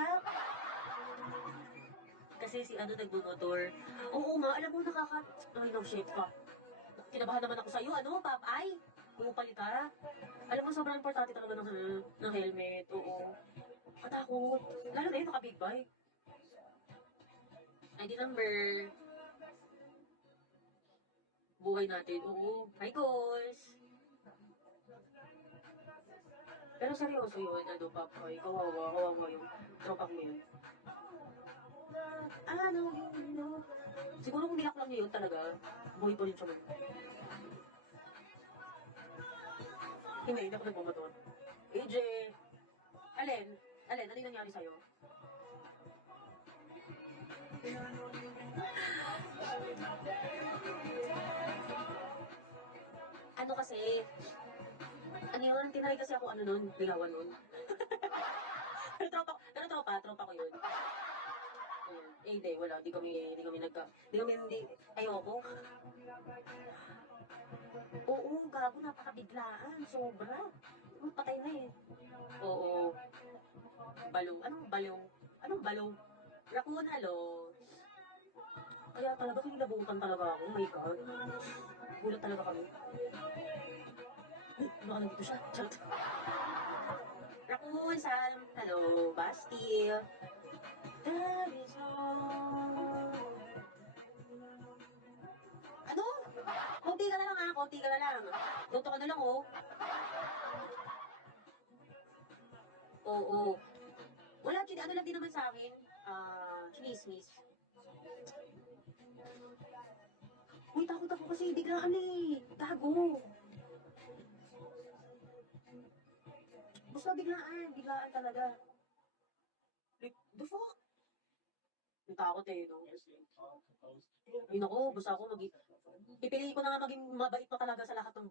umiiyak. Kasi si ano nagmumotor. Oo nga, alam mo ay no, shit pa. Kinabahan naman ako sa'yo, ano, Pap? Ay, pumupali ka. Alam mo, sobrang importante talaga ng helmet. Oo. Katakot. Lalo na yun, naka-big bike. ID number. Buhay natin. Oo. Hi, goals. Pero seryoso yun, ano, Papoy. Kawawa yung tropang mo yun. Ano, yun. Siguro kung nilak lang niya yun talaga, buhay pa rin siya mag... Hindi ako nagmamotor. AJ! Alin? Alin? Ano yung nangyari sa'yo? Ano kasi, ano yun, tinry kasi ako ano nun, ligawan nun. Pero tropa ko yun. Eh, hindi, wala, ayoko. Oo, gago, napakabiglaan, sobra. Patay na eh. Oo, anong balong? Raccoon, halo. Kaya talaga, kinilabutan talaga ako, oh my God. Gulat talaga kami. Baka nandito siya, charot. Raccoon, Sam, hello, Bastille. That is all. Ano? Konti ka na lang ah, konti ka na lang. Luto ka na lang oh. Oo. Wala, ano lang din naman sa akin. Chinismis. Uy, takot ako kasi biglaan eh. Tago. Basta biglaan talaga. Like, the fuck? Yung takot eh, no? Yun ako, basta ako pipiliin ko na nga maging mabait pa talaga sa lahat ng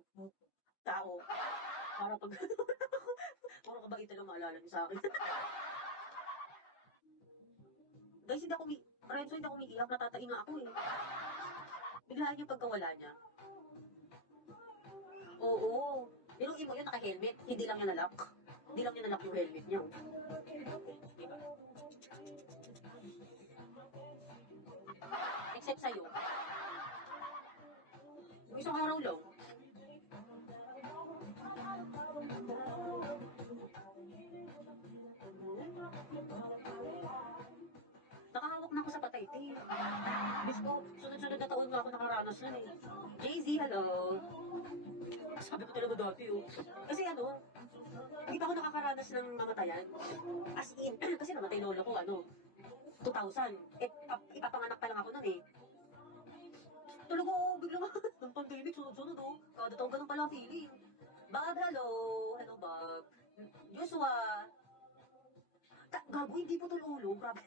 tao. Para pag, puro kabait lang maalala niyo sa akin. Guys, Renzo, hindi ako umiiyak, natatainga ako eh. Biglaan yung pagkawala niya. Oo. Biruin mo yun, naka-helmet. Hindi lang niya nalock. Hindi lang niya nalock yung helmet niya. Diba? Except sa'yo. Yung isang araw lang. Nakahawak na ako sa patay, te. Bis ko, sunod-sunod na taon nga ako nakaranas nun eh. Jay-Z, hello. Sabi ko talaga dati oh. Kasi ano, hindi pa ako nakakaranas ng mamatayan. As in, kasi namatay lolo ko, 2000. Ipapanganak pa lang ako nun eh. Talaga, biglang ng pandemic, sunod-sunod oh. Kada taong ganun pala ang feeling. Bob, hello. Hello, Bob. Joshua. Gago, hindi po tol ulo. Grabe.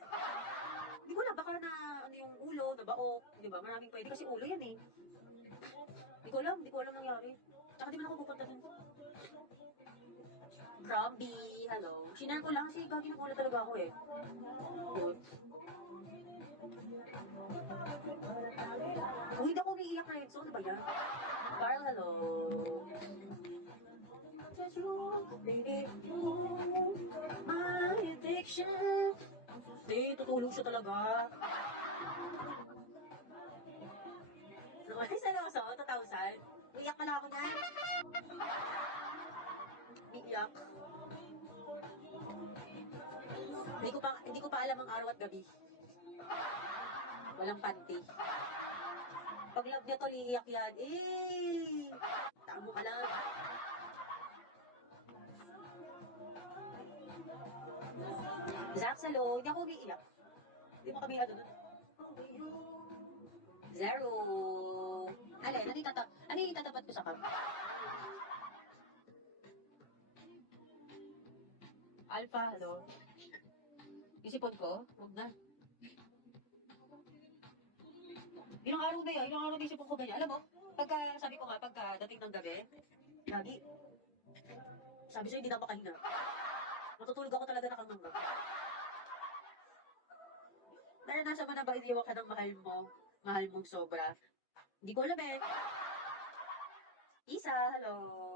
Hindi ko na, baka na ano yung ulo, nabaok. Di ba? Maraming pwede kasi ulo yan eh. Hindi ko alam nangyari. Tsaka di man ako pupunta dun. Grabe, hello. Sinare ko lang kasi gagi nagulat talaga ako eh. Yun. Kung hindi ako umiiyak na Renzo, ano ba yan? Carl, hello. Just you, baby, my addiction. Hindi, tutulog siya talaga. Ay, seryoso, 2,000? Iiyak pala ako niyan. Iiyak. Hindi ko pa alam ang araw at gabi. Walang panty. Pag love niya to, iiyak yan. Eh! Tamo ka lang. Zach, salo. Hindi ako umiiyak. Hindi mo kami nun. Zero. Alin, ano yung tatapat ko sa kap? Alpha, hello. Isipon ko? Huwag na. Ilang araw na isipon ko ganyan. Alam mo, sabi ko nga, pagka dating ng gabi, lagi, sabi sa'yo, hindi na makahinga. Matutulog ako talaga nakanganga. Naranasan mo na ba iniwan ka ng mahal mong sobra? Hindi ko alam eh. Isa, hello.